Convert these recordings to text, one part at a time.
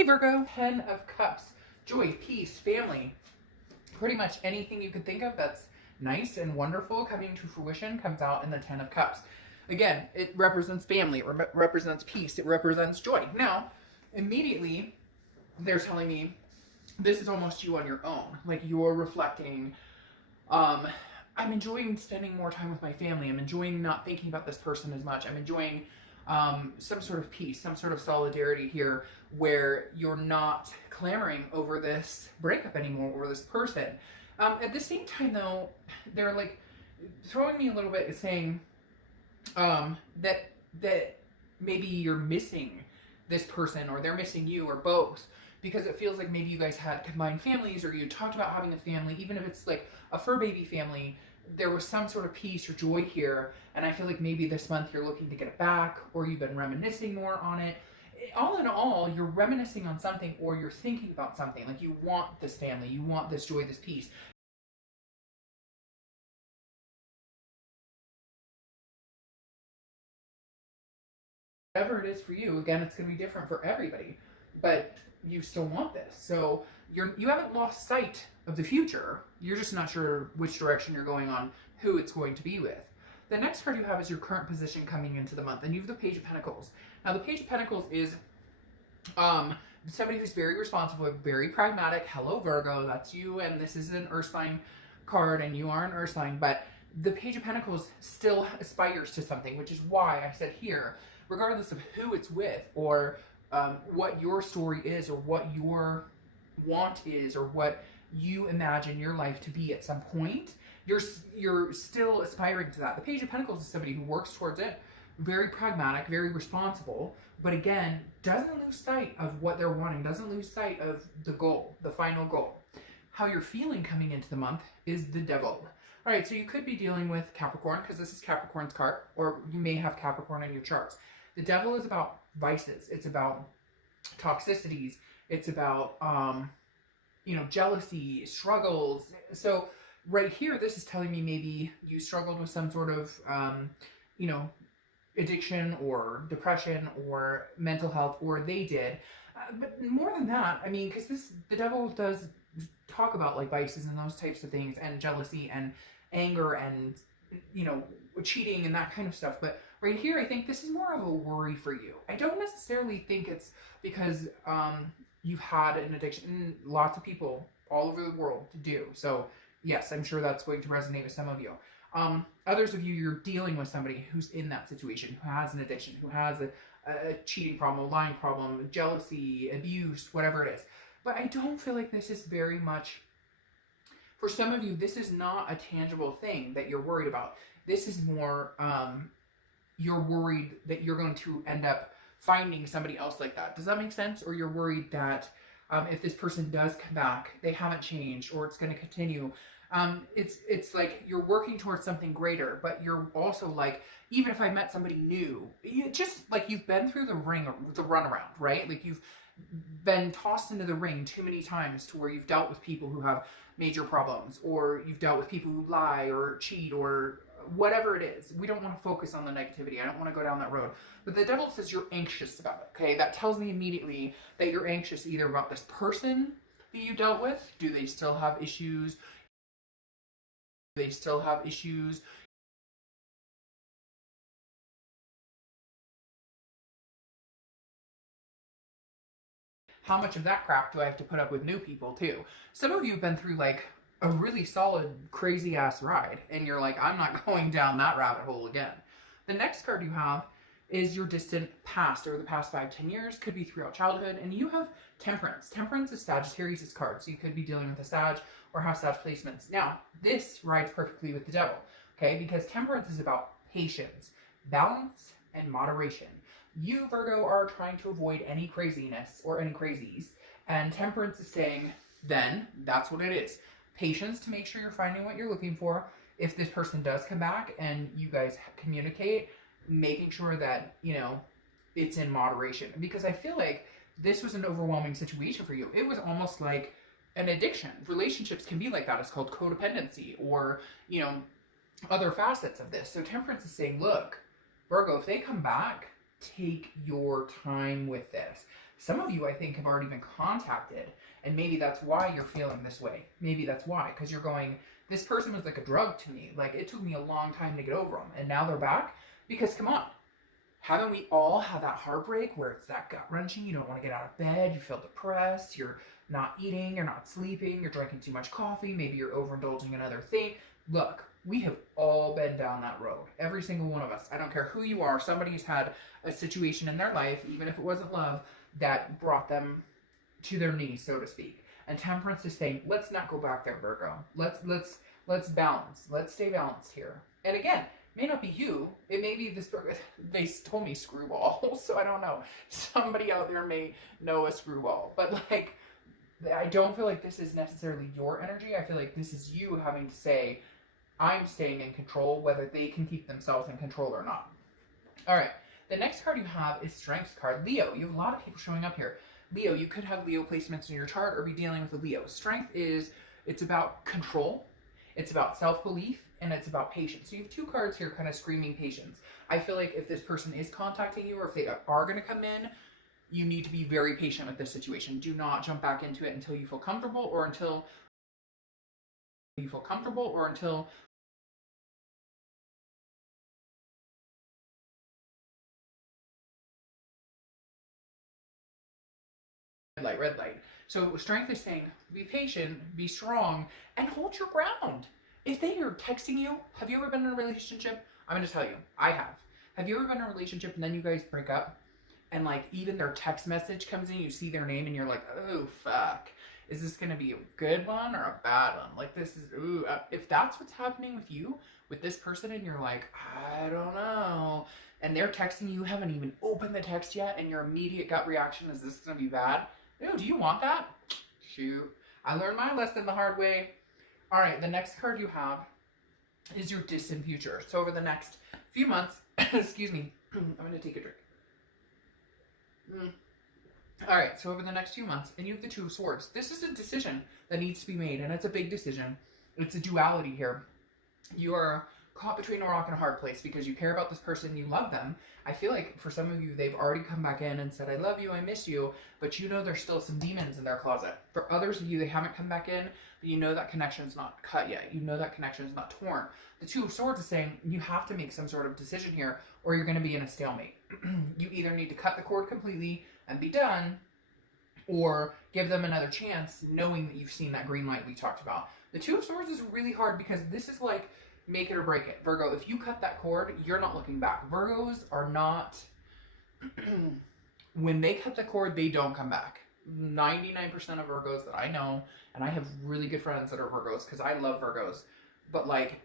Hey Virgo, 10 of Cups, joy, peace, family, pretty much anything you could think of that's nice and wonderful coming to fruition comes out in the 10 of Cups. Again, it represents family, it represents peace, it represents joy. Now, immediately, they're telling me this is almost you on your own. Like you're reflecting, I'm enjoying spending more time with my family. I'm enjoying not thinking about this person as much. I'm enjoying some sort of peace, some sort of solidarity here where you're not clamoring over this breakup anymore or this person. At the same time, though, they're like throwing me a little bit saying that maybe you're missing this person or they're missing you or both, because it feels like maybe you guys had combined families or you talked about having a family, even if it's like a fur baby family. There was some sort of peace or joy here, and I feel like maybe this month you're looking to get it back, or you've been reminiscing more on it. All in all, you're reminiscing on something, or you're thinking about something. Like you want this family, you want this joy, this peace. Whatever it is for you, again, it's going to be different for everybody, but you still want this. So you haven't lost sight of the future. You're just not sure which direction you're going on, who it's going to be with. The next card you have is your current position coming into the month, and you have the Page of Pentacles. Now, the Page of Pentacles is somebody who's very responsible, very pragmatic. Hello, Virgo, that's you, and this is an Earth sign card, and you are an Earth sign, but the Page of Pentacles still aspires to something, which is why I said here, regardless of who it's with, or what your story is, or what your want is, or what you imagine your life to be at some point, you're still aspiring to that. The Page of Pentacles is somebody who works towards it, very pragmatic, very responsible, but again, doesn't lose sight of what they're wanting, doesn't lose sight of the goal, the final goal. How you're feeling coming into the month is the Devil. All right, so you could be dealing with Capricorn, because this is Capricorn's card, or you may have Capricorn in your charts. The Devil is about vices. It's about toxicities. It's about, jealousy, struggles. So right here, this is telling me maybe you struggled with some sort of, addiction or depression or mental health, or they did. But more than that, I mean, because the Devil does talk about like vices and those types of things, and jealousy and anger and, cheating and that kind of stuff. But right here, I think this is more of a worry for you. I don't necessarily think it's because you've had an addiction. Lots of people all over the world do. So yes, I'm sure that's going to resonate with some of you. Others of you, you're dealing with somebody who's in that situation, who has an addiction, who has a cheating problem, a lying problem, jealousy, abuse, whatever it is. But I don't feel like this is very much, for some of you, this is not a tangible thing that you're worried about. This is more, you're worried that you're going to end up finding somebody else like that. Does that make sense? Or you're worried that if this person does come back, they haven't changed, or it's going to continue. It's like you're working towards something greater, but you're also like, even if I met somebody new, just like you've been through the runaround, right? Like you've been tossed into the ring too many times to where you've dealt with people who have major problems, or you've dealt with people who lie or cheat or whatever it is. We don't want to focus on the negativity. I don't want to go down that road. But the Devil says you're anxious about it, okay? That tells me immediately that you're anxious either about this person that you dealt with. Do they still have issues? Do they still have issues? How much of that crap do I have to put up with new people too? Some of you have been through like a really solid, crazy ass ride, and you're like, I'm not going down that rabbit hole again. The next card you have is your distant past, or the past 5-10 years, could be throughout childhood, and you have Temperance. Temperance is Sagittarius' card, so you could be dealing with a Sag or have Sag placements. Now, this rides perfectly with the Devil, okay, because Temperance is about patience, balance, and moderation. You, Virgo, are trying to avoid any craziness or any crazies, and Temperance is saying, then, that's what it is. Patience to make sure you're finding what you're looking for. If this person does come back and you guys communicate, making sure that, it's in moderation. Because I feel like this was an overwhelming situation for you. It was almost like an addiction. Relationships can be like that. It's called codependency, or, other facets of this. So Temperance is saying, look, Virgo, if they come back, take your time with this. Some of you, I think, have already been contacted, and maybe that's why you're feeling this way. Maybe that's why, because you're going, this person was like a drug to me. Like, it took me a long time to get over them, and now they're back. Because, come on, haven't we all had that heartbreak where it's that gut-wrenching, you don't want to get out of bed, you feel depressed, you're not eating, you're not sleeping, you're drinking too much coffee, maybe you're overindulging in other things. Look, we have all been down that road. Every single one of us. I don't care who you are. Somebody's had a situation in their life, even if it wasn't love, that brought them to their knees, so to speak. And Temperance is saying, let's not go back there, Virgo. Let's balance. Let's stay balanced here. And again, it may not be you. It may be this. They told me screwball, so I don't know. Somebody out there may know a screwball, but like, I don't feel like this is necessarily your energy. I feel like this is you having to say, I'm staying in control, whether they can keep themselves in control or not. All right. The next card you have is Strength card. Leo. You have a lot of people showing up here. Leo, you could have Leo placements in your chart or be dealing with a Leo. Strength is, it's about control, it's about self-belief, and it's about patience. So you have two cards here kind of screaming patience. I feel like if this person is contacting you or if they are going to come in, you need to be very patient with this situation. Do not jump back into it until you feel comfortable or until red light. So Strength is saying, be patient, be strong, and hold your ground. If they are texting you, have you ever been in a relationship? I'm going to tell you, I have. Have you ever been in a relationship and then you guys break up? And like even their text message comes in, you see their name and you're like, oh, fuck. Is this going to be a good one or a bad one? Like this is, ooh, if that's what's happening with you, with this person, and you're like, I don't know. And they're texting you haven't even opened the text yet. And your immediate gut reaction is this going to be bad? Ew, do you want that? Shoot. I learned my lesson the hard way. All right, the next card you have is your distant future. So over the next few months, excuse me, I'm going to take a drink. All right, so over the next few months, and you have the Two of Swords. This is a decision that needs to be made, and it's a big decision. It's a duality here. You are caught between a rock and a hard place because you care about this person, you love them. I feel like for some of you, they've already come back in and said, I love you, I miss you, but you know there's still some demons in their closet. For others of you, they haven't come back in, but you know that connection's not cut yet. You know that connection's not torn. The Two of Swords is saying you have to make some sort of decision here or you're going to be in a stalemate. You either need to cut the cord completely and be done, or give them another chance knowing that you've seen that green light we talked about. The Two of Swords is really hard because this is like make it or break it. Virgo, if you cut that cord, you're not looking back. Virgos are not, when they cut the cord, they don't come back. 99% of Virgos that I know, and I have really good friends that are Virgos because I love Virgos, but like,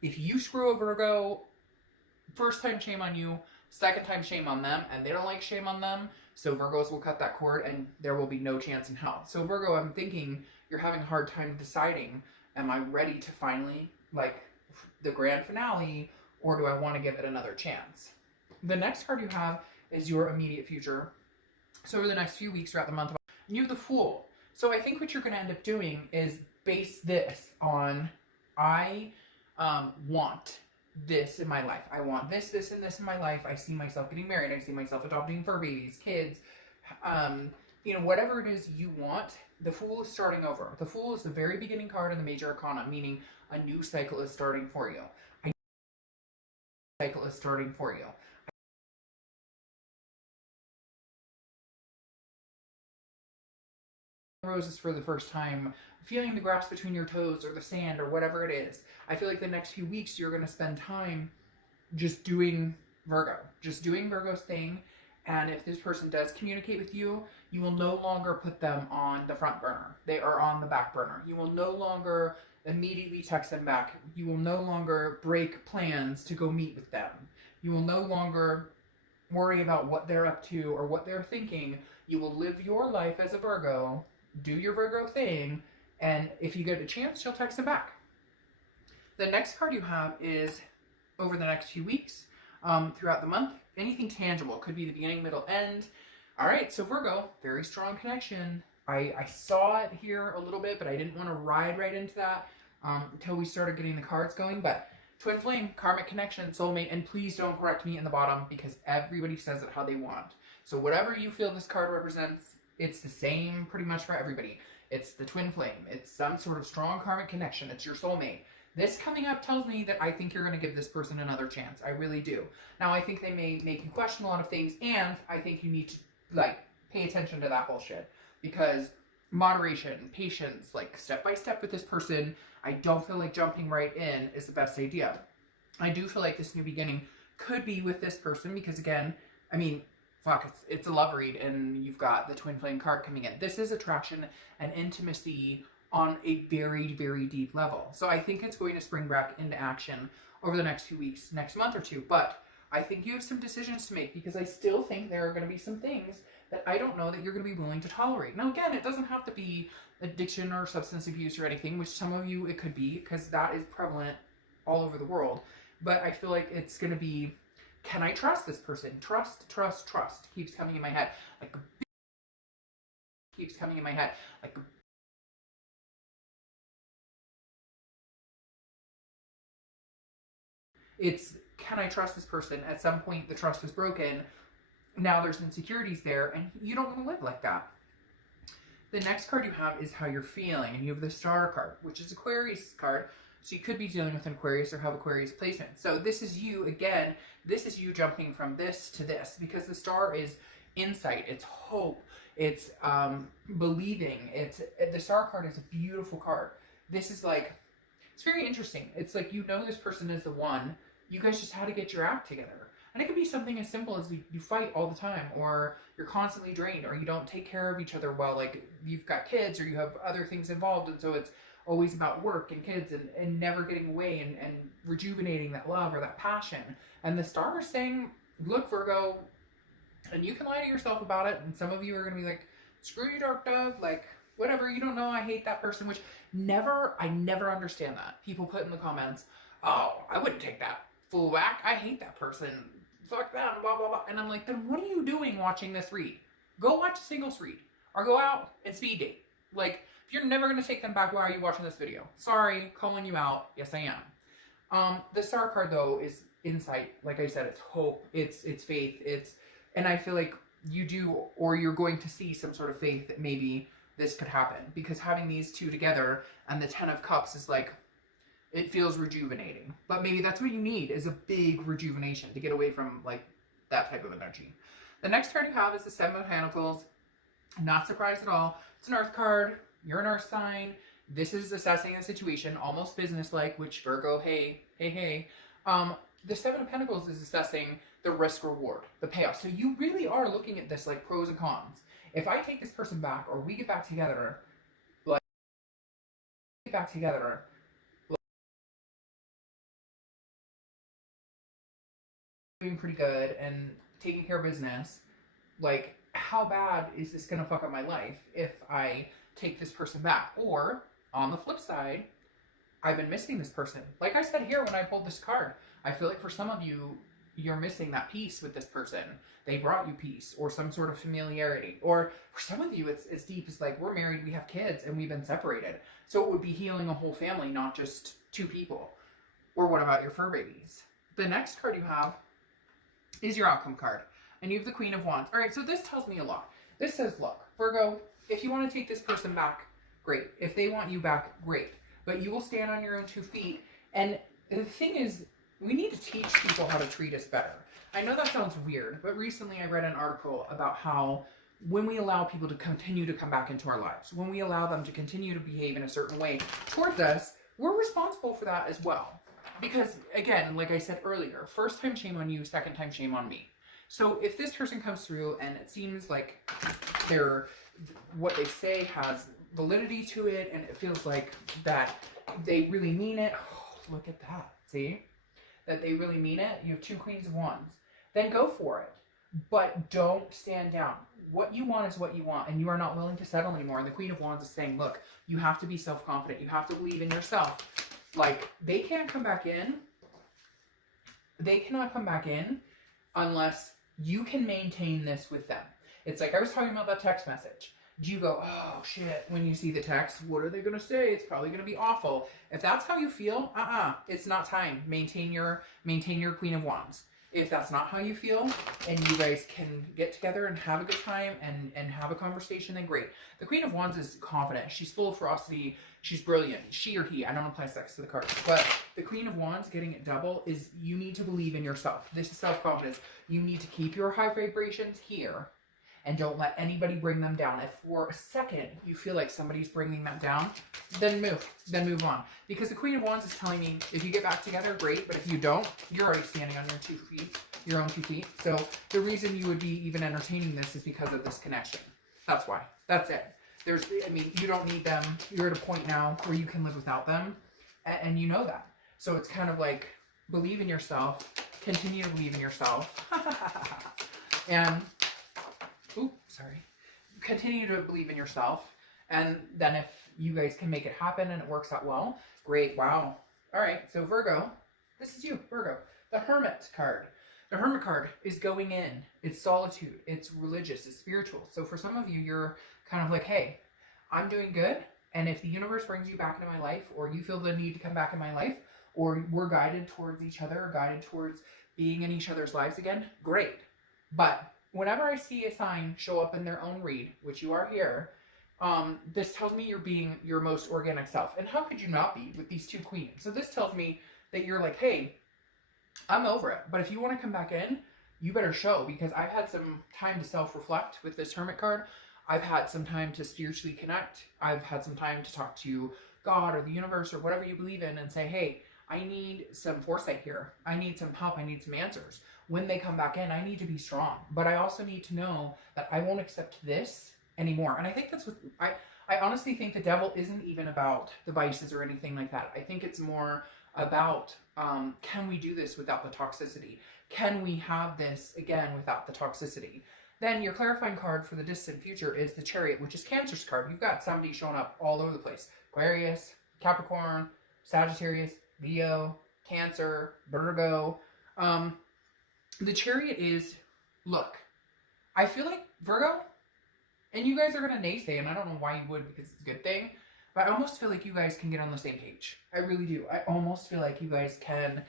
if you screw a Virgo, first time shame on you, second time shame on them, and they don't like shame on them, so Virgos will cut that cord and there will be no chance in hell. So Virgo, I'm thinking you're having a hard time deciding, am I ready to finally, like, the grand finale, or do I want to give it another chance? The next card you have is your immediate future. So over the next few weeks throughout the month, and you have the Fool. So I think what you're going to end up doing is base this on, I want this in my life. I want this, this, and this in my life. I see myself getting married. I see myself adopting fur babies, kids, you know, whatever it is you want. The Fool is starting over. The Fool is the very beginning card in the major arcana, meaning a new cycle is starting for you. A new cycle is starting for you. Roses for the first time, feeling the grass between your toes or the sand or whatever it is. I feel like the next few weeks you're going to spend time just doing Virgo, just doing Virgo's thing. And if this person does communicate with you, you will no longer put them on the front burner. They are on the back burner. You will no longer immediately text them back. You will no longer break plans to go meet with them. You will no longer worry about what they're up to or what they're thinking. You will live your life as a Virgo, do your Virgo thing, and if you get a chance, you'll text them back. The next card you have is over the next few weeks, throughout the month, anything tangible. Could be the beginning, middle, end. All right, so Virgo, very strong connection. I saw it here a little bit, but I didn't want to ride right into that until we started getting the cards going. But Twin Flame, karmic connection, soulmate, and please don't correct me in the bottom because everybody says it how they want. So whatever you feel this card represents, it's the same pretty much for everybody. It's the twin flame. It's some sort of strong karmic connection. It's your soulmate. This coming up tells me that I think you're going to give this person another chance. I really do. Now, I think they may make you question a lot of things, and I think you need to, like, pay attention to that bullshit. Because moderation, patience, like, step by step with this person, I don't feel like jumping right in is the best idea. I do feel like this new beginning could be with this person because, again, I mean, fuck, it's a love read, and you've got the twin flame card coming in. This is attraction and intimacy on a very, very deep level. So I think it's going to spring back into action over the next few weeks, next month or two. But I think you have some decisions to make because I still think there are going to be some things that I don't know that you're going to be willing to tolerate. Now, again, it doesn't have to be addiction or substance abuse or anything, which some of you it could be because that is prevalent all over the world. But I feel like it's going to be, can I trust this person? Trust, trust, trust keeps coming in my head. Like, keeps coming in my head. Like, it's, can I trust this person? At some point, the trust is broken. Now there's insecurities there, and you don't want to live like that. The next card you have is how you're feeling, and you have the Star card, which is Aquarius card. So you could be dealing with an Aquarius or have Aquarius placement. So this is you, again, this is you jumping from this to this, because the Star is insight, it's hope, it's believing. It's the Star card is a beautiful card. This is like, it's very interesting. It's like, you know, this person is the one. You guys just had to get your act together. And it could be something as simple as you fight all the time, or you're constantly drained, or you don't take care of each other well, like you've got kids or you have other things involved, and so it's always about work and kids and never getting away and rejuvenating that love or that passion. And the Star is saying, look, Virgo, and you can lie to yourself about it, and some of you are going to be like, screw you, dark dove, like, whatever, you don't know, I hate that person, which I never understand that. People put in the comments, oh, I wouldn't take that fool back, I hate that person, fuck them, blah, blah, blah. And I'm like, then what are you doing watching this read? Go watch a singles read, or go out and speed date. Like, if you're never going to take them back, why are you watching this video? Sorry, calling you out. Yes, I am. The Star card, though, is insight. Like I said, it's hope, it's faith, and I feel like you do, or you're going to see some sort of faith that maybe this could happen, because having these two together and the 10 of Cups is like, it feels rejuvenating. But maybe that's what you need, is a big rejuvenation to get away from like that type of energy. The next card you have is the 7 of Pentacles. I'm not surprised at all. It's an Earth card. You're an Earth sign. This is assessing the situation, almost business-like, which Virgo, hey. The 7 of Pentacles is assessing the risk reward, the payoff. So you really are looking at this like pros and cons. If I take this person back, or we get back together, doing pretty good and taking care of business, like, how bad is this gonna fuck up my life if I take this person back? Or on the flip side, I've been missing this person. Like I said here when I pulled this card, I feel like for some of you, you're missing that peace with this person. They brought you peace or some sort of familiarity. Or for some of you, it's deep. It's like, we're married, we have kids, and we've been separated. So it would be healing a whole family, not just 2 people. Or what about your fur babies? The next card you have is your outcome card. And you have the Queen of Wands. All right, so this tells me a lot. This says, look, Virgo, if you want to take this person back, great. If they want you back, great. But you will stand on your own 2 feet. And the thing is, we need to teach people how to treat us better. I know that sounds weird, but recently I read an article about how when we allow people to continue to come back into our lives, when we allow them to continue to behave in a certain way towards us, we're responsible for that as well. Because, again, like I said earlier, first time shame on you, second time shame on me. So if this person comes through and it seems like what they say has validity to it, and it feels like that they really mean it, oh, look at that, see? That they really mean it, you have 2 Queens of Wands, then go for it. But don't stand down. What you want is what you want, and you are not willing to settle anymore. And the Queen of Wands is saying, look, you have to be self-confident. You have to believe in yourself. Like, they can't come back in. They cannot come back in unless you can maintain this with them. It's like I was talking about that text message. Do you go, oh shit, when you see the text, what are they going to say? It's probably going to be awful. If that's how you feel, it's not time. Maintain your Queen of Wands. If that's not how you feel, and you guys can get together and have a good time and have a conversation, then great. The Queen of Wands is confident. She's full of ferocity. She's brilliant. She or he. I don't apply sex to the cards. But the Queen of Wands getting it double is you need to believe in yourself. This is self-confidence. You need to keep your high vibrations here and don't let anybody bring them down. If for a second you feel like somebody's bringing them down, then move on. Because the Queen of Wands is telling me, if you get back together, great, but if you don't, you're already standing on your 2 feet, your own 2 feet. So the reason you would be even entertaining this is because of this connection. That's why. That's it. I mean, you don't need them. You're at a point now where you can live without them, and you know that. So it's kind of like, believe in yourself, continue to believe in yourself, and continue to believe in yourself, and then if you guys can make it happen and it works out well, great. Wow. All right, so Virgo, this is you, Virgo. The Hermit card. The Hermit card is going in. It's solitude. It's religious. It's spiritual. So for some of you, you're kind of like, hey, I'm doing good, and if the universe brings you back into my life, or you feel the need to come back in my life, or we're guided towards each other, or guided towards being in each other's lives again, great. But whenever I see a sign show up in their own read, which you are here, this tells me you're being your most organic self. And how could you not be with these 2 queens? So this tells me that you're like, hey, I'm over it. But if you want to come back in, you better show, because I've had some time to self-reflect with this Hermit card. I've had some time to spiritually connect. I've had some time to talk to God or the universe or whatever you believe in and say, hey, I need some foresight here. I need some help. I need some answers. When they come back in, I need to be strong. But I also need to know that I won't accept this anymore. And I think that's what I honestly think the devil isn't even about the vices or anything like that. I think it's more about, can we do this without the toxicity? Can we have this again without the toxicity? Then your clarifying card for the distant future is the Chariot, which is Cancer's card. You've got somebody showing up all over the place. Aquarius, Capricorn, Sagittarius, Leo, Cancer, Virgo. The Chariot is, look, I feel like Virgo, and you guys are going to naysay, and I don't know why you would, because it's a good thing, but I almost feel like you guys can get on the same page. I really do. I almost feel like you guys can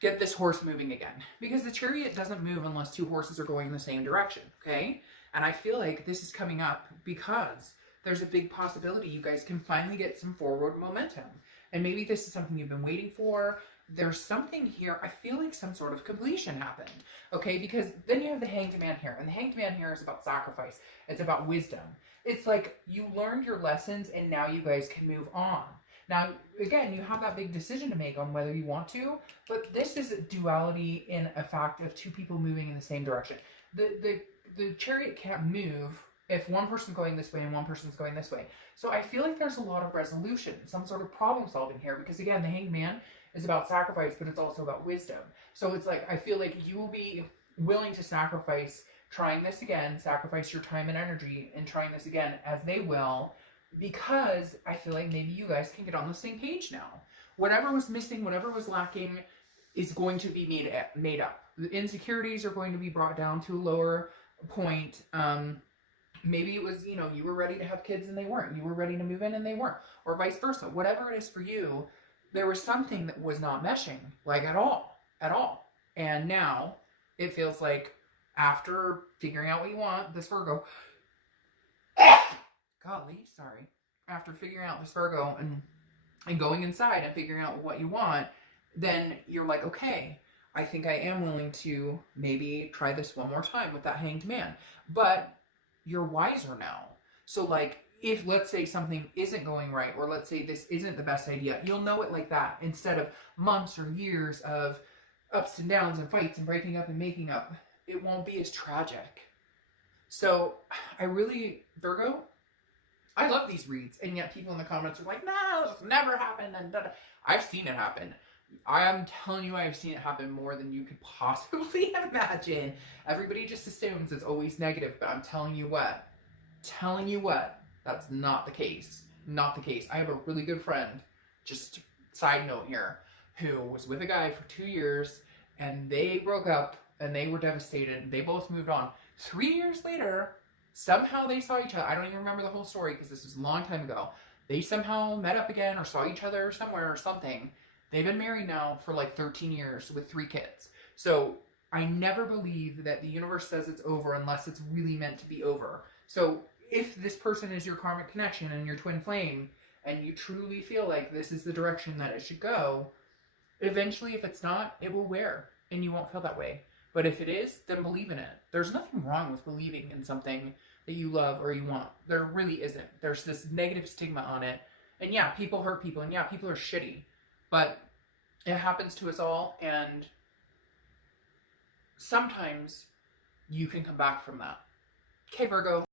get this horse moving again, because the Chariot doesn't move unless 2 horses are going in the same direction, okay? And I feel like this is coming up because there's a big possibility you guys can finally get some forward momentum. And maybe this is something you've been waiting for. There's something here. I feel like some sort of completion happened, okay? Because then you have the Hanged Man here, and the Hanged Man here is about sacrifice. It's about wisdom. It's like you learned your lessons, and now you guys can move on. Now, again, you have that big decision to make on whether you want to, but this is a duality in a fact of 2 people moving in the same direction. The Chariot can't move if one person's going this way and one person's going this way. So I feel like there's a lot of resolution, some sort of problem solving here, because again, the Hanged Man is about sacrifice, but it's also about wisdom. So it's like, I feel like you will be willing to sacrifice trying this again, sacrifice your time and energy in trying this again, as they will, because I feel like maybe you guys can get on the same page now. Whatever was missing, whatever was lacking is going to be made up. The insecurities are going to be brought down to a lower point. Maybe it was, you know, you were ready to have kids and they weren't. You were ready to move in and they weren't. Or vice versa. Whatever it is for you, there was something that was not meshing, like at all. And now it feels like after figuring out what you want, this Virgo, golly, sorry. After figuring out this Virgo and going inside and figuring out what you want, then you're like, okay, I think I am willing to maybe try this one more time with that Hanged Man. But you're wiser now. So like, if let's say something isn't going right, or let's say this isn't the best idea, you'll know it like that, instead of months or years of ups and downs and fights and breaking up and making up. It won't be as tragic. So I really, Virgo, I love these reads, and yet people in the comments are like, no, this never happened, and da-da. I've seen it happen. I am telling you, I have seen it happen more than you could possibly imagine. Everybody just assumes it's always negative, but I'm telling you what, that's not the case. Not the case. I have a really good friend, just side note here, who was with a guy for 2 years, and they broke up, and they were devastated. They both moved on. 3 years later, somehow they saw each other. I don't even remember the whole story because this was a long time ago. They somehow met up again or saw each other somewhere or something. They've been married now for like 13 years with 3 kids. So I never believe that the universe says it's over unless it's really meant to be over. So if this person is your karmic connection and your twin flame, and you truly feel like this is the direction that it should go, eventually, if it's not, it will wear and you won't feel that way. But if it is, then believe in it. There's nothing wrong with believing in something that you love or you want. There really isn't. There's this negative stigma on it. And yeah, people hurt people, and yeah, people are shitty. But it happens to us all, and sometimes you can come back from that. Okay, Virgo.